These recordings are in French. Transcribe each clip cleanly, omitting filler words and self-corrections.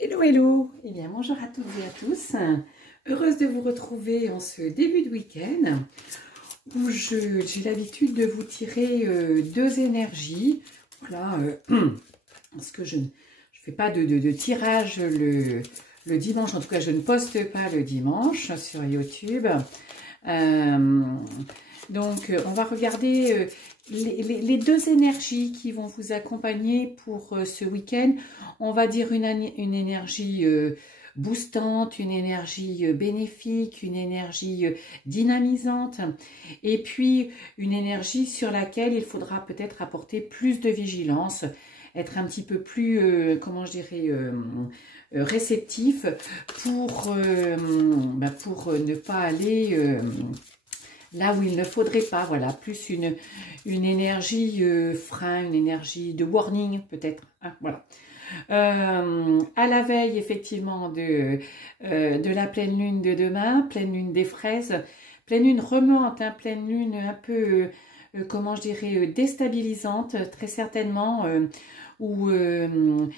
Hello, hello! Eh bien, bonjour à toutes et à tous. Heureuse de vous retrouver en ce début de week-end où j'ai l'habitude de vous tirer deux énergies. Voilà, parce que je ne fais pas de tirage le dimanche. En tout cas, je ne poste pas le dimanche sur YouTube. Donc, on va regarder les deux énergies qui vont vous accompagner pour ce week-end. On va dire une énergie boostante, une énergie bénéfique, une énergie dynamisante, et puis une énergie sur laquelle il faudra peut-être apporter plus de vigilance, être un petit peu plus, comment je dirais, réceptif pour ne pas aller là où il ne faudrait pas. Voilà, plus une énergie frein, une énergie de warning peut-être, hein, voilà. À la veille effectivement de la pleine lune de demain, pleine lune des fraises, pleine lune remonte, hein, pleine lune un peu, comment je dirais, déstabilisante, très certainement, où le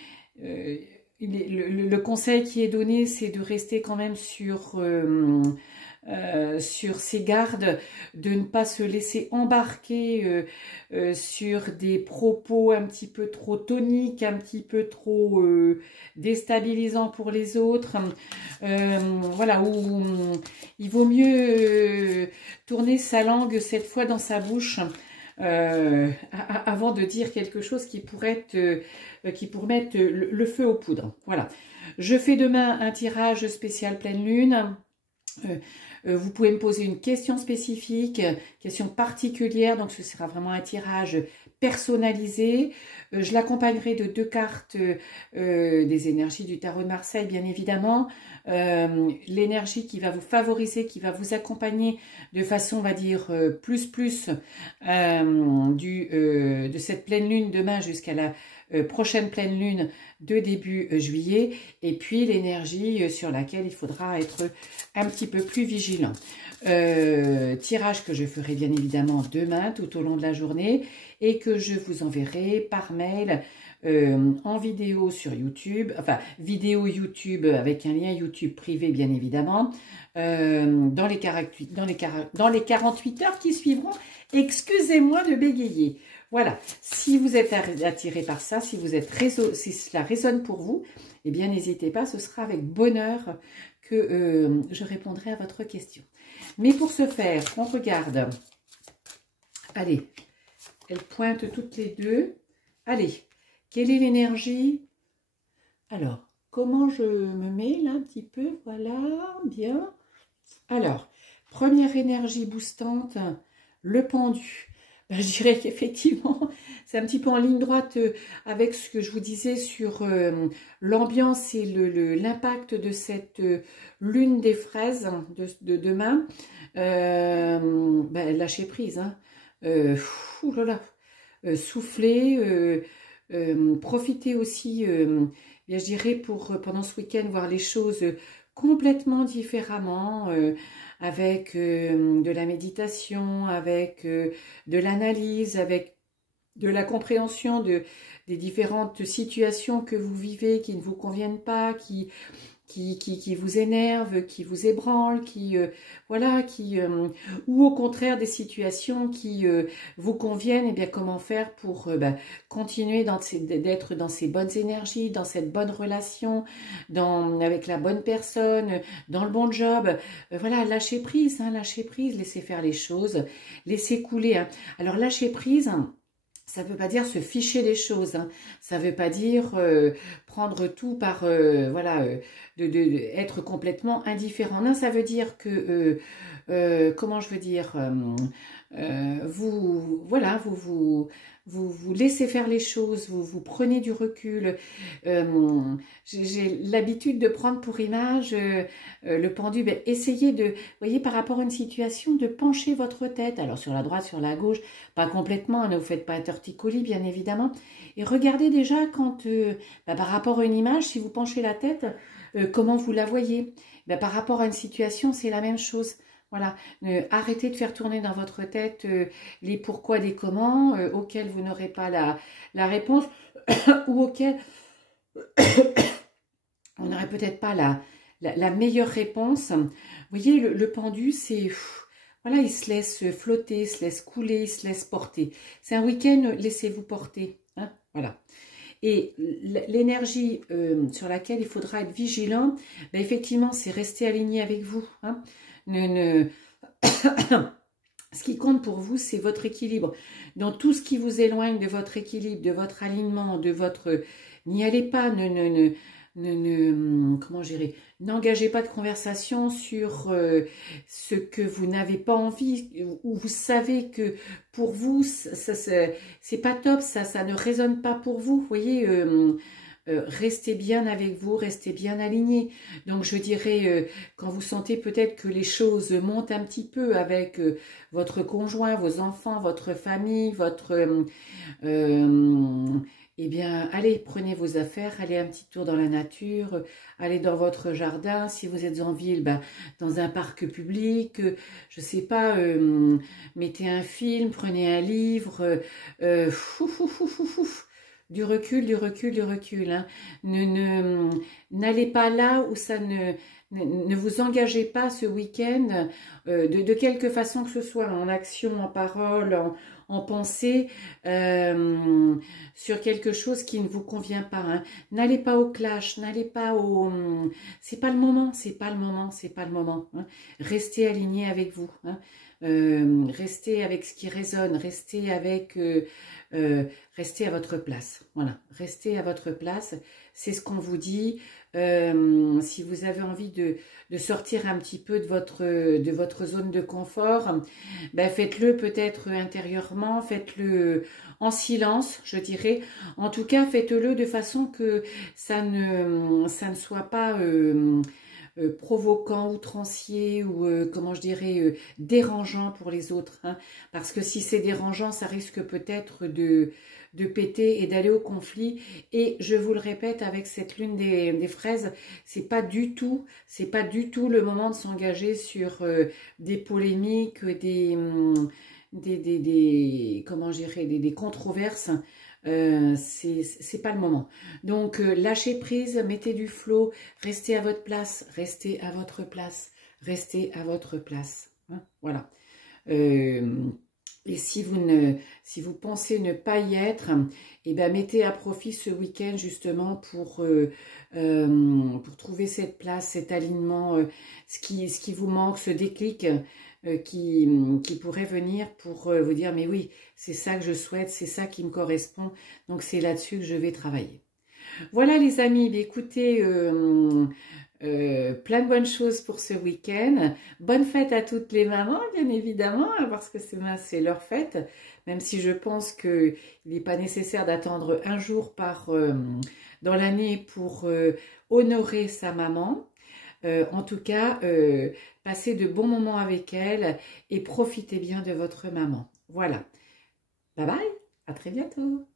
conseil qui est donné, c'est de rester quand même sur ses gardes, de ne pas se laisser embarquer sur des propos un petit peu trop toniques, un petit peu trop déstabilisants pour les autres. Voilà, où il vaut mieux tourner sa langue cette fois dans sa bouche avant de dire quelque chose qui pourrait mettre le feu aux poudres. Voilà. Je fais demain un tirage spécial pleine lune. Vous pouvez me poser une question spécifique, question particulière, donc ce sera vraiment un tirage personnalisé. Je l'accompagnerai de deux cartes des énergies du tarot de Marseille, bien évidemment. L'énergie qui va vous favoriser, qui va vous accompagner de façon, on va dire, de cette pleine lune demain jusqu'à la prochaine pleine lune de début juillet, et puis l'énergie sur laquelle il faudra être un petit peu plus vigilant. Tirage que je ferai bien évidemment demain tout au long de la journée et que je vous enverrai par mail en vidéo sur YouTube, enfin vidéo YouTube avec un lien YouTube privé bien évidemment, dans les 48 heures qui suivront. Excusez-moi de bégayer. Voilà, si vous êtes attiré par ça, si cela résonne pour vous, eh bien n'hésitez pas, ce sera avec bonheur que je répondrai à votre question. Mais pour ce faire, on regarde. Allez, elles pointent toutes les deux. Allez, quelle est l'énergie? Alors, comment je me mets là un petit peu? Voilà, bien. Alors, première énergie boostante, le pendu. Ben, je dirais qu'effectivement, c'est un petit peu en ligne droite avec ce que je vous disais sur l'ambiance et l'impact de cette lune des fraises de demain. Ben, lâcher prise, hein. Oh là là, souffler, profiter aussi, bien, je dirais, pour pendant ce week-end voir les choses complètement différemment, avec de la méditation, avec de l'analyse, avec de la compréhension des différentes situations que vous vivez qui ne vous conviennent pas, qui vous énervent, qui vous ébranlent, voilà, ou au contraire des situations qui vous conviennent. Et bien comment faire pour continuer d'être dans ces bonnes énergies, dans cette bonne relation, avec la bonne personne, dans le bon job. Voilà, lâcher prise, hein, lâcher prise, laisser faire les choses, laisser couler, hein. Alors lâcher prise, ça ne veut pas dire se ficher des choses, hein. Ça ne veut pas dire prendre tout par, voilà, être complètement indifférent. Non, ça veut dire que, comment je veux dire, voilà, vous laissez faire les choses, vous prenez du recul. J'ai l'habitude de prendre pour image le pendu. Ben, essayez de, vous voyez, par rapport à une situation, de pencher votre tête, alors sur la droite, sur la gauche, pas complètement, ne vous faites pas un torticolis, bien évidemment, et regardez déjà quand, par rapport à une image, si vous penchez la tête, comment vous la voyez. Ben, par rapport à une situation, c'est la même chose. Voilà, arrêtez de faire tourner dans votre tête les pourquoi, les comment, auxquels vous n'aurez pas la réponse, ou auxquels n'aurai peut-être pas la meilleure réponse. Vous voyez, le pendu, c'est... Voilà, il se laisse flotter, il se laisse couler, il se laisse porter. C'est un week-end, laissez-vous porter. Hein, voilà. Et l'énergie sur laquelle il faudra être vigilant, ben effectivement, c'est rester aligné avec vous. Hein. Ce qui compte pour vous, c'est votre équilibre. Dans tout ce qui vous éloigne de votre équilibre, de votre alignement, de votre... N'y allez pas, comment gérer, n'engagez pas de conversation sur ce que vous n'avez pas envie, ou vous savez que pour vous, c'est pas top, ça ne résonne pas pour vous. Vous voyez, restez bien avec vous, restez bien alignés. Donc je dirais, quand vous sentez peut-être que les choses montent un petit peu avec votre conjoint, vos enfants, votre famille, eh bien, allez, prenez vos affaires, allez un petit tour dans la nature, allez dans votre jardin, si vous êtes en ville, ben, dans un parc public, je sais pas, mettez un film, prenez un livre, du recul, du recul, du recul. Hein. N'allez pas là où ça ne vous engagez pas ce week-end de quelque façon que ce soit, en action, en parole, en pensée, sur quelque chose qui ne vous convient pas. Hein. N'allez pas au clash, n'allez pas au... c'est pas le moment, c'est pas le moment, c'est pas le moment. Hein. Restez aligné avec vous. Hein. Restez avec ce qui résonne, restez avec... restez à votre place. Voilà, restez à votre place. C'est ce qu'on vous dit. Si vous avez envie de sortir un petit peu de votre zone de confort, ben faites-le peut-être intérieurement, faites-le en silence, je dirais. En tout cas, faites-le de façon que ça ne soit pas provoquant, outrancier ou, comment je dirais, dérangeant pour les autres. Hein. Parce que si c'est dérangeant, ça risque peut-être de péter et d'aller au conflit. Et je vous le répète, avec cette lune des fraises, c'est pas du tout le moment de s'engager sur des polémiques, comment je dirais, des controverses. C'est pas le moment. Donc lâchez prise, mettez du flow, restez à votre place, restez à votre place, restez à votre place. Hein, voilà. Et si vous pensez ne pas y être, eh ben mettez à profit ce week-end justement pour trouver cette place, cet alignement, ce qui vous manque, ce déclic qui pourrait venir pour vous dire mais oui, c'est ça que je souhaite, c'est ça qui me correspond, donc c'est là-dessus que je vais travailler. Voilà les amis, écoutez, plein de bonnes choses pour ce week-end. Bonne fête à toutes les mamans, bien évidemment, parce que c'est leur fête, même si je pense qu'il n'est pas nécessaire d'attendre un jour dans l'année pour honorer sa maman. En tout cas, passez de bons moments avec elle et profitez bien de votre maman. Voilà. Bye bye, à très bientôt.